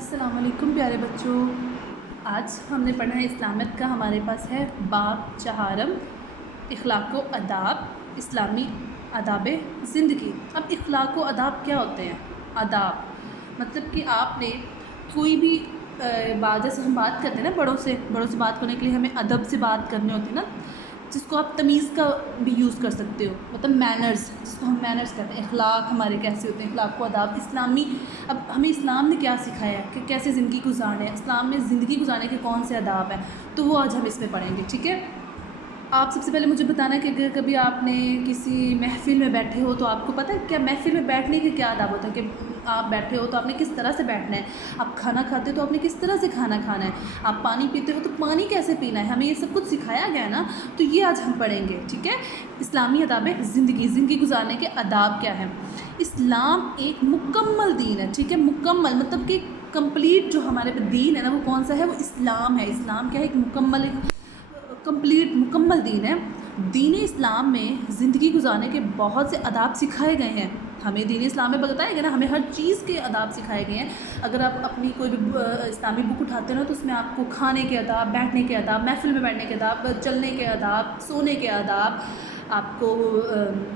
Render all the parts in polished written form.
अस्सलाम वालेकुम प्यारे बच्चों। आज हमने पढ़ा है इस्लामियत का। हमारे पास है बाब चहारम, इखलाक व अदाब, इस्लामी आदाब ज़िंदगी। अब इखलाक व अदाब क्या होते हैं? आदाब मतलब कि आपने कोई भी बात, जैसे हम बात करते हैं ना बड़ों से बात करने के लिए हमें अदब से बात करनी होती है ना, जिसको आप तमीज़ का भी यूज़ कर सकते हो, मतलब मैनर्स, जिसको हम मैनर्स कहते हैं। इखलाक हमारे कैसे होते हैं, इखलाक को आदाब इस्लामी। अब हमें इस्लाम ने क्या सिखाया है कि कैसे ज़िंदगी गुजारना है, इस्लाम में ज़िंदगी गुजारने के कौन से आदाब हैं, तो वो आज हम इसमें पढ़ेंगे। ठीक है, आप सबसे पहले मुझे बताना है कि अगर कभी आपने किसी महफ़िल में बैठे हो तो आपको पता है क्या महफ़िल में बैठने के क्या आदाब होता है, कि आप बैठे हो तो आपने किस तरह से बैठना है, आप खाना खाते हो तो आपने किस तरह से खाना खाना है, आप पानी पीते हो तो पानी कैसे पीना है, हमें ये सब कुछ सिखाया गया है ना। तो ये आज हम पढ़ेंगे। ठीक है, इस्लामी आदाब ज़िंदगी गुजारने के आदाब क्या हैं। इस्लाम एक मुकम्मल दीन है। ठीक है, मुकम्मल मतलब कि कंप्लीट जो हमारे पे दीन है ना, वो कौन सा है? वो इस्लाम है। इस्लाम क्या है? एक मुकम्मल दीन है। दीन इस्लाम में ज़िंदगी गुजारने के बहुत से आदाब सिखाए गए हैं। हमें दीन इस्लाम में बताया गया ना, हमें हर चीज़ के आदाब सिखाए गए हैं। अगर आप अपनी कोई भी इस्लामी बुक उठाते हो ना, तो उसमें आपको खाने के आदाब, बैठने के आदाब, महफिल में बैठने के आदाब, चलने के आदाब, सोने के आदाब, आपको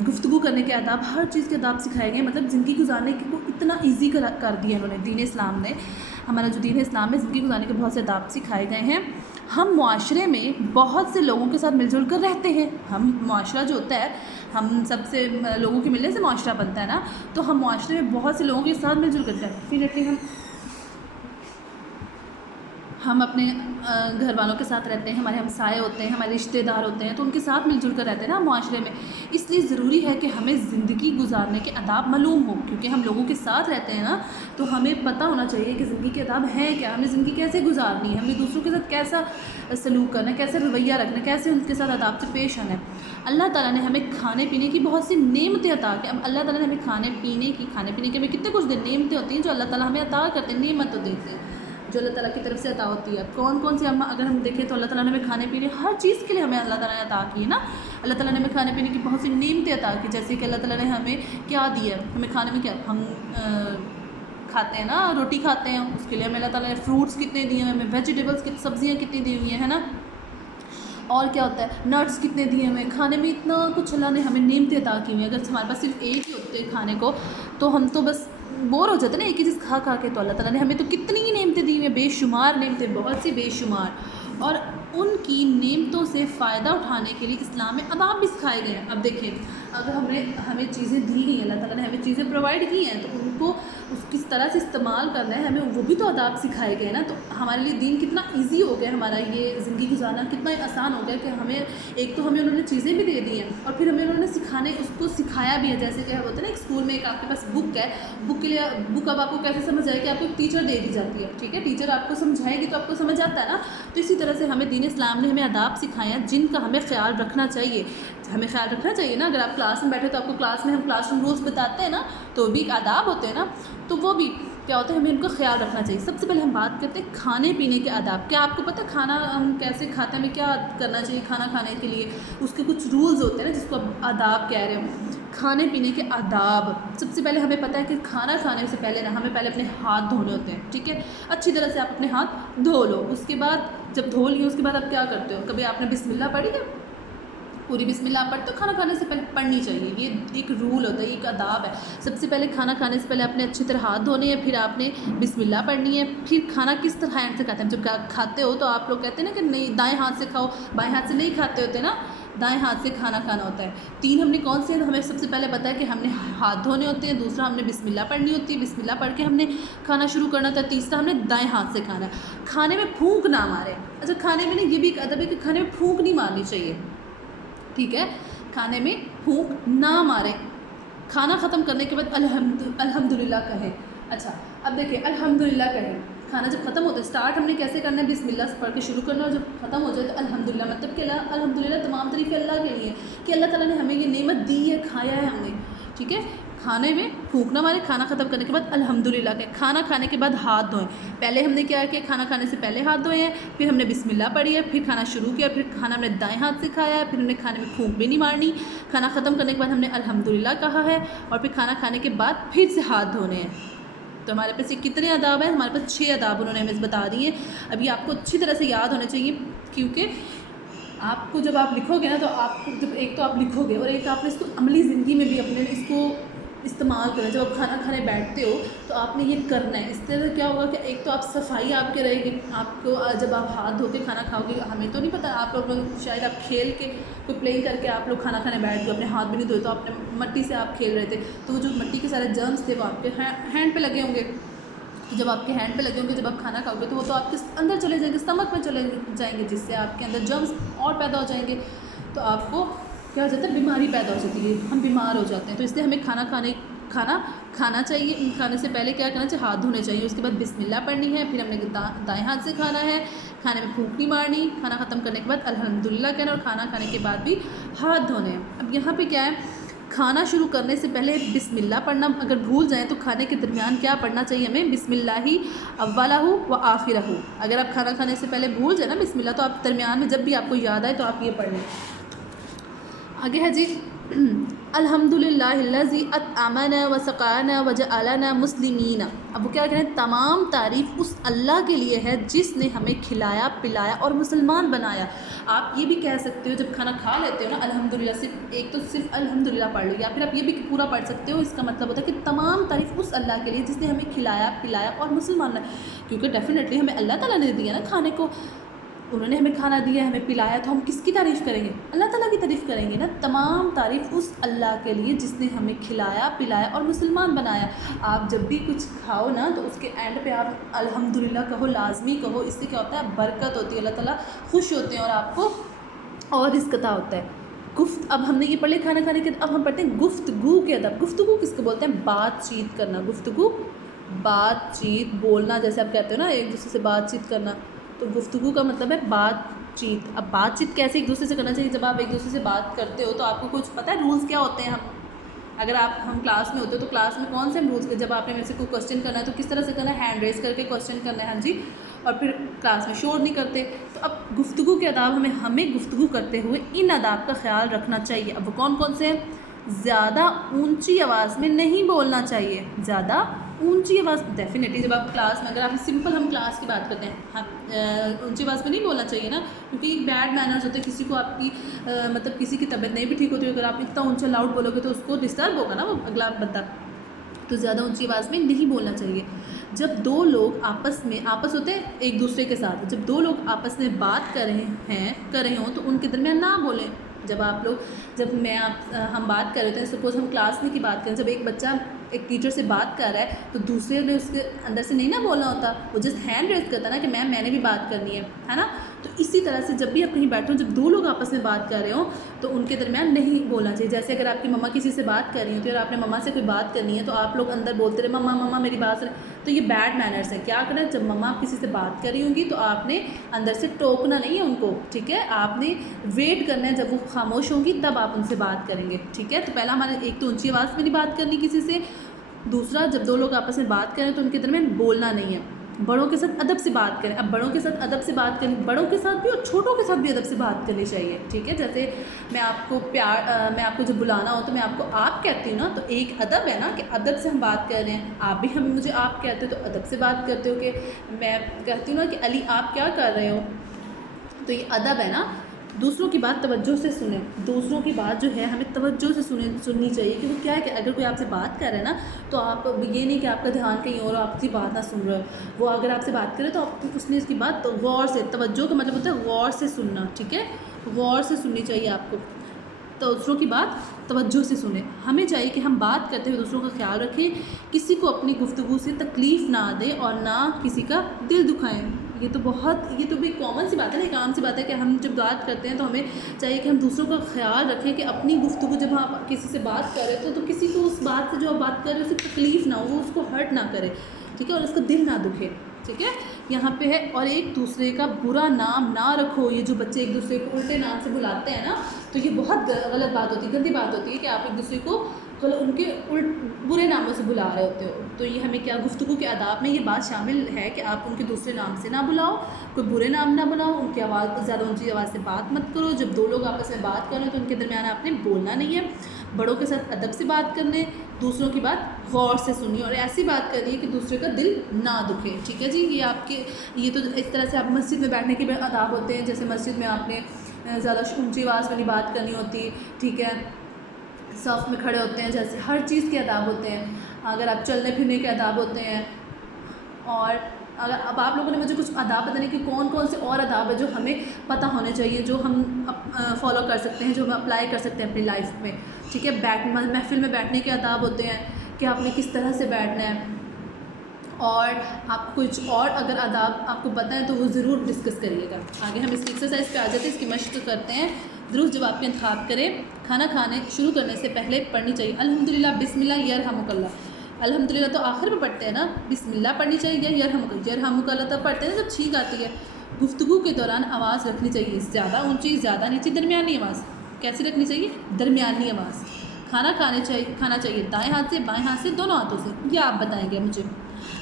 गुफ्तगू करने के आदाब, हर चीज़ के आदाब सिखाए गए हैं। मतलब ज़िंदगी गुजारने को इतना ईजी कर दिया इन्होंने, दीन इस्लाम ने। हमारा जो दीन इस्लाम में ज़िंदगी गुजारने के बहुत से आदाब सिखाए गए हैं। हम मुआशरे में बहुत से लोगों के साथ मिलजुल कर रहते हैं। हम मुआशरा जो होता है, हम सबसे लोगों के मिलने से मुआशरा बनता है ना, तो हम मुआशरे में बहुत से लोगों के साथ मिलजुल कर डेफिनेटली हम अपने घर वालों के साथ रहते हैं, हमारे हमसाए होते हैं, हमारे रिश्तेदार होते हैं, तो उनके साथ मिलजुल कर रहते हैं ना मुआशरे में। इसलिए ज़रूरी है कि हमें ज़िंदगी गुजारने के आदाब मालूम हो, क्योंकि हम लोगों के साथ रहते हैं ना, तो हमें पता होना चाहिए कि ज़िंदगी के आदाब हैं क्या, हमें ज़िंदगी कैसे गुजारनी है, हमें दूसरों के साथ कैसा सलूक करना है, कैसे रवैया रखना है, कैसे उनके साथ आदाब से पेश आना है। अल्लाह ताला ने हमें खाने पीने की बहुत सी नेमतें अता की। अब अल्लाह ताला ने हमें खाने पीने की हमें कितने कुछ नेमतें होती हैं जो अल्लाह ताला हमें अता करते हैं, नेमत तो देते हैं जो अल्लाह ताला की तरफ से अता होती है। कौन कौन सी, अगर हम देखें तो अल्लाह ताला ने हमें खाने पीने हर चीज़ के लिए हमें अल्लाह ताला ने अता की है ना। अल्लाह ताला ने हमें खाने पीने की बहुत सी नेमतें अता की, जैसे कि अल्लाह ताला ने हमें क्या दिया है, हमें खाने में क्या हम खाते हैं ना, रोटी खाते हैं, उसके लिए हमें अल्लाह ताला ने फ्रूट्स कितने दिए हैं, हमें वेजिटेबल्स की सब्ज़ियाँ कितनी दी हुई हैं, है ना। और क्या होता है, नट्स कितने दिए हमें खाने में, इतना कुछ अल्लाह ने हमें नेमतें अता की हुई हैं। अगर हमारे पास सिर्फ एक ही होते हैं खाने को, तो हम तो बस बोर हो जाते ना एक ही चीज़ खा खा के। तो अल्लाह ताला ने हमें तो कितनी ही नेमतें दी हुई हैं, बेशुमार नेमतें, बहुत सी बेशुमार। और उनकी नेमतों से फ़ायदा उठाने के लिए इस्लाम में आदाब भी सिखाए गए हैं। अब देखें, अगर हमें चीज़ें दी गई, अल्लाह ताला ने हमें चीज़ें प्रोवाइड की हैं, तो उनको किस तरह से इस्तेमाल करना है, हमें वो भी तो आदाब सिखाए गए ना। तो हमारे लिए दीन कितना ईजी हो गया, हमारा ये ज़िंदगी गुजारना कितना आसान हो गया कि हमें एक तो हमें उन्होंने चीज़ें भी दे दी हैं, और फिर हमें उन्होंने उसको सिखाया भी है। जैसे क्या होता है ना, एक स्कूल में एक आपके पास बुक है, बुक अब आपको कैसे समझ आए कि आपको एक टीचर दे दी जाती है। ठीक है, टीचर आपको समझाएगी तो आपको समझ आता है ना। तो इसी तरह से हमें दीन इस्लाम ने हमें आदाब सिखाया जिनका हमें ख्याल रखना चाहिए। हमें ख्याल रखना चाहिए ना। अगर आप क्लास में बैठे तो आपको क्लास में हम क्लासरूम रूल्स बताते हैं ना, तो भी एक आदाब होते हैं ना, तो वो भी क्या होता है, हमें इनका ख्याल रखना चाहिए। सबसे पहले हम बात करते हैं खाने पीने के आदाब। क्या आपको पता है खाना हम कैसे खाते हैं, हमें क्या करना चाहिए खाना खाने के लिए? उसके कुछ रूल्स होते हैं ना, जिसको आप आदाब कह रहे हो। खाने पीने के आदाब, सबसे पहले हमें पता है कि खाना खाने से पहले ना हमें पहले अपने हाथ धोने होते हैं। ठीक है, अच्छी तरह से आप अपने हाथ धो लो। उसके बाद जब धो लिए, उसके बाद आप क्या करते हो? कभी आपने बिस्मिल्लाह पढ़ी है? पूरी बिस्मिल्लाह पढ़ते हो, खाना खाने से पहले पढ़नी चाहिए। ये एक रूल होता है, एक आदाब है। सबसे पहले खाना खाने से पहले आपने अच्छी तरह हाथ धोने हैं, फिर आपने बिस्मिल्लाह पढ़नी है। फिर खाना किस तरह हैंड से खाते हैं? जब खाते हो तो आप लोग कहते हैं ना कि नहीं दाएं हाथ से खाओ, बाएं हाथ से नहीं खाते होते ना, दाएं हाथ से खाना खाना होता है। तीन हमने कौन से, हमें सबसे पहले पता है कि हमने हाथ धोने होते हैं, दूसरा हमने बिस्मिल्लाह पढ़नी होती है, बिस्मिल्लाह पढ़ के हमने खाना शुरू करना होता है, तीसरा हमने दाएं हाथ से खाना है। खाने में फूंक ना मारे। अच्छा, खाने में ना ये भी एक अदब है कि खाने में फूंक नहीं मारनी चाहिए। ठीक है, खाने में फूंक ना मारे। खाना ख़त्म करने के बाद अल्हम्दुलिल्लाह कहें। अच्छा, अब देखिए अल्हम्दुलिल्लाह कहें। खाना जब ख़त्म होता है, स्टार्ट हमने कैसे करना है? बिस्मिल्लाह से पढ़ के शुरू करना, और जब ख़त्म हो जाए तो अल्हम्दुलिल्लाह। मतलब कि अल्हम्दुलिल्लाह तमाम तरीक़े अल्लाह के लिए कि अल्लाह ताला ने हमें ये नेमत दी है, खाया है हमने। ठीक है, खाने में फूंक ना मारे। खाना ख़त्म करने के बाद अल्हम्दुलिल्लाह कहें। खाना खाने के बाद हाथ धोएं। पहले हमने क्या किया, खाना खाने से पहले हाथ धोए हैं, फिर हमने बिस्मिल्लाह पढ़ी है, फिर खाना शुरू किया, फिर खाना हमने दाएं हाथ से खाया है, फिर हमने खाने में फूंक भी नहीं मारनी। खाना ख़त्म करने के बाद हमने अल्हम्दुलिल्लाह कहा है, और फिर खाना खाने के बाद फिर से हाथ धोने हैं। तो हमारे पास ये कितने आदाब हैं? हमारे पास 6 आदाब उन्होंने हमें बता दिए। अभी आपको अच्छी तरह से याद होने चाहिए, क्योंकि आपको जब आप लिखोगे ना, तो आपको जब एक तो आप लिखोगे और एक आपने इसको अमली ज़िंदगी में भी अपने इसको इस्तेमाल करना। जब आप खाना खाने बैठते हो तो आपने ये करना है। इससे क्या होगा कि एक तो आप सफाई आपके रहेगी, आपको जब आप हाथ धो के खाना खाओगे, हमें तो नहीं पता, आप लोग शायद आप खेल के कोई प्लेइंग करके आप लोग खाना खाने बैठ गए, अपने हाथ भी नहीं धोए, तो आपने मट्टी से आप खेल रहे थे, तो वो जो मट्टी के सारे जर्म्स थे वो आपके हैंड पे लगे होंगे। तो जब आपके हैंड पे लगे होंगे, जब आप खाना खाओगे तो वो तो आपके अंदर चले जाएंगे, स्टमक में चले जाएंगे, जिससे आपके अंदर जर्म्स और पैदा हो जाएंगे, तो आपको क्या हो जाता है, बीमारी पैदा हो जाती है, हम बीमार हो जाते हैं। तो इसलिए हमें खाना चाहिए। खाने से पहले क्या करना चाहिए? हाथ धोने चाहिए। उसके बाद बिस्मिल्लाह पढ़नी है, फिर हमने दाएं हाथ से खाना है, खाने में फूंक नहीं मारनी, खाना ख़त्म करने के बाद अल्हम्दुलिल्लाह कहना, और खाना खाने के बाद भी हाथ धोने हैं। अब यहाँ पे क्या है, खाना शुरू करने से पहले बिस्मिल्लाह पढ़ना अगर भूल जाएँ तो खाने के दरमियान क्या पढ़ना चाहिए हमें? बिस्मिल्लाहि अव्वलहु व आखिरहु। अगर आप खाना खाने से पहले भूल जाए ना बिस्मिल्लाह, तो आप दरमियान में जब भी आपको याद आए तो आप ये पढ़ लें। आगे है जी, अल्हम्दुलिल्लाहिल्लज़ी अतअमना व सक़ाना व जअलना मुस्लिमीना। अब वो क्या करें, तमाम तारीफ़ उस अल्लाह के लिए है जिसने हमें खिलाया पिलाया और मुसलमान बनाया। आप ये भी कह सकते हो, जब खाना खा लेते हो ना, अल्हम्दुलिल्लाह, सिर्फ अल्हम्दुलिल्लाह पढ़ लो, या फिर आप ये भी पूरा पढ़ सकते हो। इसका मतलब होता है कि तमाम तारीफ़ उस अल्लाह के लिए जिसने हमें खिलाया पिलाया और मुसलमान बनाया, क्योंकि डेफ़िनेटली हमें अल्लाह ताला ने दिया ना खाने को, उन्होंने हमें खाना दिया, हमें पिलाया, तो हम किसकी तारीफ़ करेंगे? अल्लाह ताला की तारीफ़ करेंगे ना। तमाम तारीफ़ उस अल्लाह के लिए जिसने हमें खिलाया पिलाया और मुसलमान बनाया। आप जब भी कुछ खाओ ना, तो उसके एंड पे आप अल्हम्दुलिल्लाह कहो, लाजमी कहो। इससे क्या होता है, बरकत होती है, अल्लाह ताला खुश होते हैं और आपको और रिज़्क़ अता होता है। अब हमने ये पढ़ लिया खाना खाने के, अब हम पढ़ते हैं गुफ्तगू के अदब। गुफ्तगू किसको बोलते हैं? बातचीत करना। गुफ्तगू, बातचीत, बोलना, जैसे आप कहते हो ना एक दूसरे से बातचीत करना, तो गुफ्तगू का मतलब है बातचीत। अब बातचीत कैसे एक दूसरे से करना चाहिए? जब आप एक दूसरे से बात करते हो तो आपको कुछ पता है रूल्स क्या होते हैं? अगर हम क्लास में होते हो तो क्लास में कौन से रूल्स के, जब आपने मेरे से कोई क्वेश्चन करना है तो किस तरह से करना है? हैंड रेस करके क्वेश्चन करना है, हाँ जी, और फिर क्लास में शोर नहीं करते। तो अब गुफ्तगू के आदाब हमें गुफ्तगू करते हुए इन आदाब का ख्याल रखना चाहिए। अब वो कौन कौन से हैं? ज़्यादा ऊंची आवाज़ में नहीं बोलना चाहिए। ज़्यादा ऊंची आवाज़, डेफिनेटली जब आप क्लास में, अगर आप सिंपल हम क्लास की बात करते हैं, हाँ, ऊंची आवाज़ में नहीं बोलना चाहिए ना, क्योंकि बैड मैनर्स होते हैं। किसी को आपकी मतलब किसी की तबीयत नहीं भी ठीक होती है, अगर आप इतना ऊंचा लाउड बोलोगे तो उसको डिस्टर्ब होगा ना वो अगला बंदा। तो ज़्यादा ऊंची आवाज़ में नहीं बोलना चाहिए। जब दो लोग आपस होते हैं एक दूसरे के साथ, जब दो लोग आपस में बात कर रहे हों तो उनके दरमियान ना बोलें। हम बात कर रहे होते हैं, सपोज़ हम क्लास में की बात करें, जब एक बच्चा एक टीचर से बात कर रहा है तो दूसरे ने उसके अंदर से नहीं ना बोलना होता, वो जस्ट हैंड रेज करता ना कि मैम मैंने भी बात करनी है ना। तो इसी तरह से जब भी आप कहीं बैठे हो, जब दो लोग आपस में बात कर रहे हो तो उनके दरमियान नहीं बोलना चाहिए। जैसे अगर आपकी मम्मा किसी से बात कर रही होती है और आपने मम्मा से कोई बात करनी है तो आप लोग अंदर बोलते रहे मम्मा मम्मा मेरी बात सुन, तो ये बैड मैनर्स है। क्या करना है, जब मम्मा आप किसी से बात कर रही होंगी तो आपने अंदर से टोकना नहीं है उनको, ठीक है, आपने वेट करना है, जब वो खामोश होंगी तब आप उनसे बात करेंगे, ठीक है। तो पहला हमारे एक तो ऊंची आवाज़ में नहीं बात करनी किसी से, दूसरा जब दो लोग आपस में बात करें तो उनके दरमियान बोलना नहीं है। बड़ों के साथ अदब से बात करें। अब बड़ों के साथ अदब से बात करें, बड़ों के साथ भी और छोटों के साथ भी अदब से बात करनी चाहिए, ठीक है। जैसे मैं आपको जब बुलाना हो तो मैं आपको आप कहती हूँ ना, तो एक अदब है ना कि अदब से हम बात कर रहे हैं। आप भी हम मुझे आप कहते हो तो अदब से बात करते हो, कि मैं कहती हूँ ना कि अली आप क्या कर रहे हो, तो ये अदब है ना। दूसरों की बात तवज्जो से सुने, दूसरों की बात जो है हमें तवज्जो से सुननी चाहिए। कि वो क्या है कि अगर कोई आपसे बात कर रहा है ना, तो आप ये नहीं कि आपका ध्यान कहीं और आपकी बात ना सुन रहे हो। वो अगर आपसे बात करे तो आप उसने इसकी बात तो गौर से, तवज्जो का मतलब होता है गौर से सुनना, ठीक है, गौर से सुननी चाहिए आपको। तो दूसरों की बात तवज्जो से सुने। हमें चाहिए कि हम बात करते हुए दूसरों का ख्याल रखें, किसी को अपनी गुफ्तगू से तकलीफ़ ना दें और ना किसी का दिल दुखाएं। ये तो भी कॉमन सी बात है ना, एक आम सी बात है कि हम जब बात करते हैं तो हमें चाहिए कि हम दूसरों का ख्याल रखें, कि अपनी गुफ्तगू जब आप किसी से बात कर रहे तो किसी को उस बात से जो आप बात कर रहे हो उसे तकलीफ़ ना हो, वो उसको हर्ट ना करे, ठीक है, और उसका दिल ना दुखे, ठीक है। यहाँ पे है, और एक दूसरे का बुरा नाम ना रखो। ये जो बच्चे एक दूसरे को उल्टे नाम से बुलाते हैं ना, तो ये बहुत गलत बात होती है, गंदी बात होती है कि आप एक दूसरे को उनके बुरे नामों से बुला रहे होते हो। तो ये हमें क्या, गुफ्तगू के आदाब में ये बात शामिल है कि आप उनके दूसरे नाम से ना बुलाओ, कोई बुरे नाम ना बुलाओ, उनकी आवाज़ ज़्यादा ऊंची आवाज़ से बात मत करो। जब दो लोग आपस में बात करें तो उनके दरमियान आपने बोलना नहीं है। बड़ों के साथ अदब से बात करने, दूसरों की बात गौर से सुनिए और ऐसी बात करिए कि दूसरे का दिल ना दुखे। ठीक है जी। ये तो इस तरह से आप मस्जिद में बैठने के भी आदाब होते हैं। जैसे मस्जिद में आपने ज़्यादा ऊंची आवाज़ वाली बात करनी होती, ठीक है। सफ़ में खड़े होते हैं, जैसे हर चीज़ के आदाब होते हैं। अगर आप चलने फिरने के आदाब होते हैं। और अगर अब आप लोगों ने मुझे कुछ आदाब बताने कि कौन कौन से और आदाब है जो हमें पता होने चाहिए, जो हम फॉलो कर सकते हैं, जो हम अप्लाई कर सकते हैं अपनी लाइफ में। ठीक है। महफिल में बैठने के आदाब होते हैं कि आपने किस तरह से बैठना है। और आप कुछ और अगर आदाब आपको पता है तो वो ज़रूर डिस्कस करिएगा। आगे हम इसकी एक्सरसाइज पे आ जाते हैं, इसकी मशक करते हैं। दुरुस्त जवाब के इंतखाब करें। खाना खाने शुरू करने से पहले पढ़नी चाहिए अल्हम्दुलिल्लाह, बिस्मिल्लाह, यरहमुकल्लाह। अल्हम्दुलिल्लाह तो आखिर में पढ़ते हैं ना, बिस्मिल्लाह पढ़नी चाहिए या यरहमुकल्लाह तब पढ़ते हैं जब छींक आती है। गुफ्तगू के दौरान आवाज़ रखनी चाहिए ज़्यादा ऊंची, ज़्यादा नीची, दरमियानी आवाज़। कैसी रखनी चाहिए? दरमियानी आवाज़। खाना खाना चाहिए दाएं हाथ से, बाएं हाथ से, दोनों हाथों से। ये आप बताएंगे मुझे।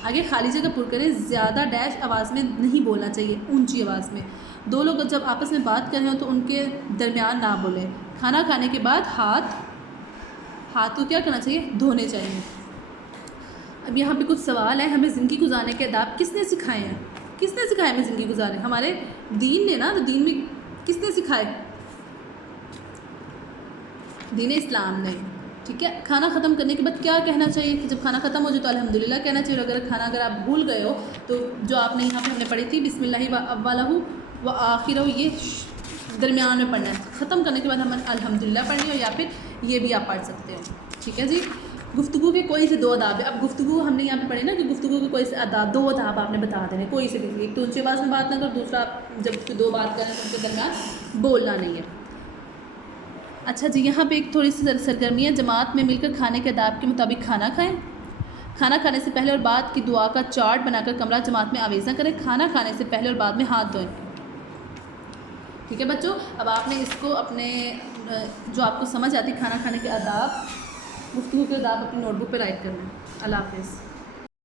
आगे खाली जगह पुर करें। ज़्यादा डैश आवाज़ में नहीं बोलना चाहिए, ऊंची आवाज़ में। दो लोग जब आपस में बात कर रहे हो तो उनके दरमियान ना बोलें। खाना खाने के बाद हाथ को क्या करना चाहिए? धोने चाहिए। अब यहाँ पे कुछ सवाल है। हमें ज़िंदगी गुजारने के आदाब किसने सिखाए हैं? किसने सिखाए हमें ज़िंदगी गुजारने? हमारे दीन ने ना। तो दीन में किसने सिखाए? दीन इस्लाम ने। ठीक है। खाना ख़त्म करने के बाद क्या कहना चाहिए? कि जब खाना ख़त्म हो जाए तो अल्हम्दुलिल्लाह कहना चाहिए। अगर आप भूल गए हो तो जो आपने यहाँ पे हमने पढ़ी थी बिस्मिल्लाहि व अव्वलहु व आखिरहु, ये दरमियान में पढ़ना है। ख़त्म करने के बाद हम अल्हम्दुलिल्लाह पढ़नी हो, या फिर ये भी आप पढ़ सकते हो। ठीक है जी। गुफ्तगू के कोई से दो अदाब है। अब गुफ्तगू हमने यहाँ पे पढ़ी ना कि गुफ्तगू के कोई से अदाब, दो अदाब आपने बता देने, कोई से भी। एक तो ऊंची आवाज़ में बात ना करो, दूसरा जब दो बात करें तो उनके दरमियान बोलना नहीं है। अच्छा जी, यहाँ पे एक थोड़ी सी सरगर्मी है। जमात में मिलकर खाने के आदाब के मुताबिक खाना खाएं। खाना खाने से पहले और बाद की दुआ का चार्ट बनाकर कमरा जमात में आवेज़ा करें। खाना खाने से पहले और बाद में हाथ धोएं। ठीक है बच्चों। अब आपने इसको अपने जो आपको समझ आती खाना खाने के आदाब, गुफ्तगू के आदाब अपनी नोटबुक पे राइट करना है। अल्लाह हाफ़िज़।